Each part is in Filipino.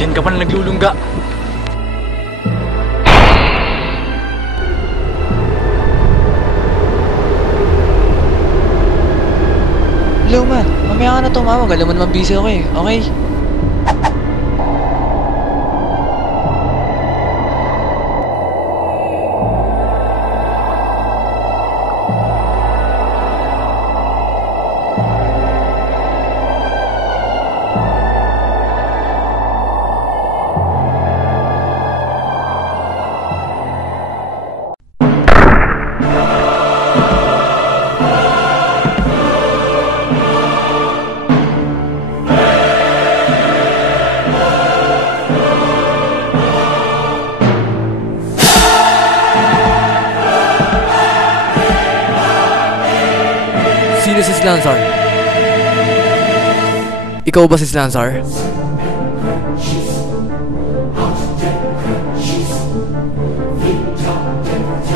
Diyan ka pa na naglulungga. Hello, ma. Mamaya ka na tumawag. Alam mo naman busy ako eh. Okay? Sino si Slansar? Ikaw ba si Slansar?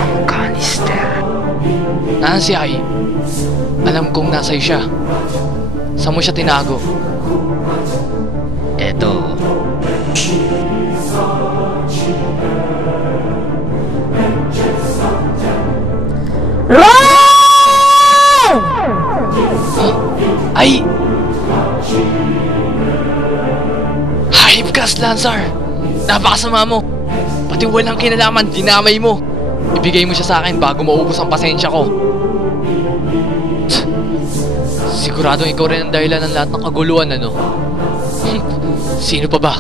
Ang canister. Nasaan si Ai? Alam kong nasa'yo siya. Saan mo siya tinago? Eto. Ay! Hayop ka, Slansar! Napakasama mo! Pati walang kinalaman, dinamay mo! Ibigay mo siya sa akin bago maubos ang pasensya ko. Siguradong ikaw rin ang dahilan ng lahat ng kaguluhan, ano? Sino pa ba?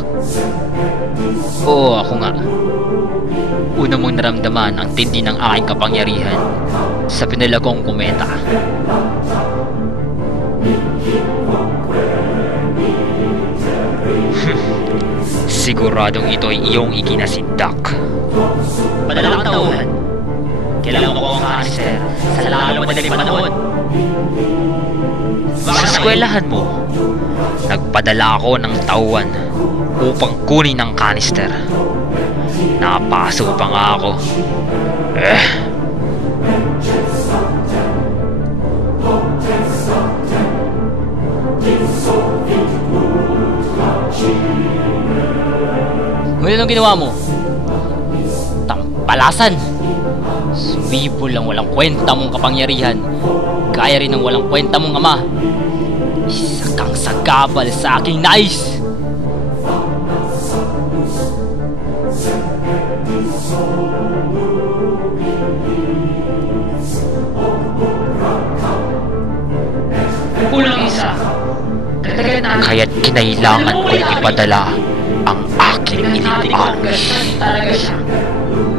Oo, ako nga. Una mong naramdaman ang tindi ng aking kapangyarihan sa pinalagong kometa. Siguradong ito ay iyong ikinasindak. Madalang tauhan, kailangan ko ang canister sa lalong madaling panahon. Sa eskwelahan mo, nagpadala ako ng tauhan upang kunin ang canister. Napaso pa nga ako. Ngunit anong ginawa mo? Tampalasan! Sumibol ang walang kwenta mong kapangyarihan. Kaya rin ng walang kwenta mong ama. Isa kang sagabal sa aking nais! Kulang isa. Kaya't kinailangan kong ipadala ang aking initaan.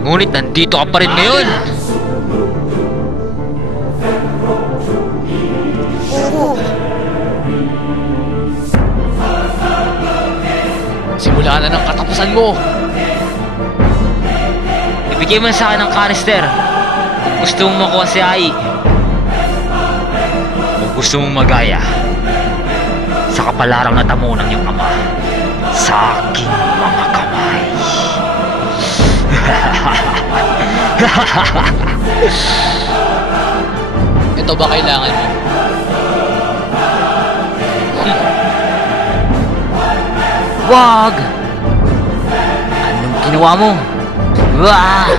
Ngunit nandito ka pa rin ngayon. Simula na ng katapusan mo! Ibigay mo sa akin ang canister kung gusto mong makuha si Ai. Kung gusto mong magaya sa kapalarang natamo ng iyong ama sa aking mga kamay. Ito ba kailangan mo? Wag! Anong ginawa mo? Wah!